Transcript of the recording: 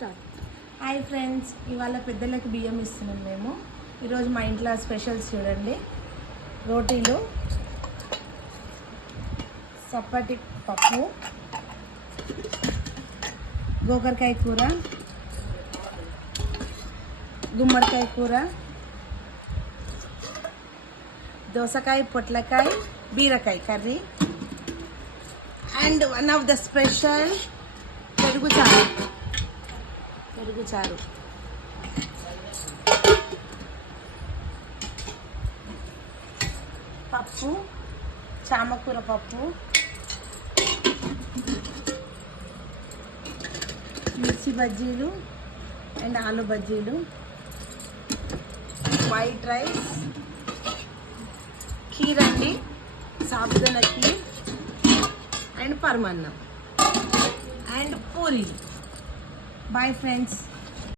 Hi friends, ఇవాళ పెద్దలకు బియ్యం ఇస్తున్నాం మేము. ఈరోజు మా ఇంట్లో స్పెషల్స్ చూడండి. రోటీలు, చప్పటి పప్పు, గోకరకాయ కూర, గుమ్మడికాయ కూర, దోసకాయ, పొట్లకాయ, బీరకాయ curry and one of the special పెరుగు చారు. పప్పు, చామకూర పప్పు, మిర్చి బజ్జీలు అండ్ ఆలు బజ్జీలు, వైట్ రైస్, కీర్ అండి, సాబుదానా కీర్ అండ్ పరమాన్నం అండ్ పూరీలు. Bye friends.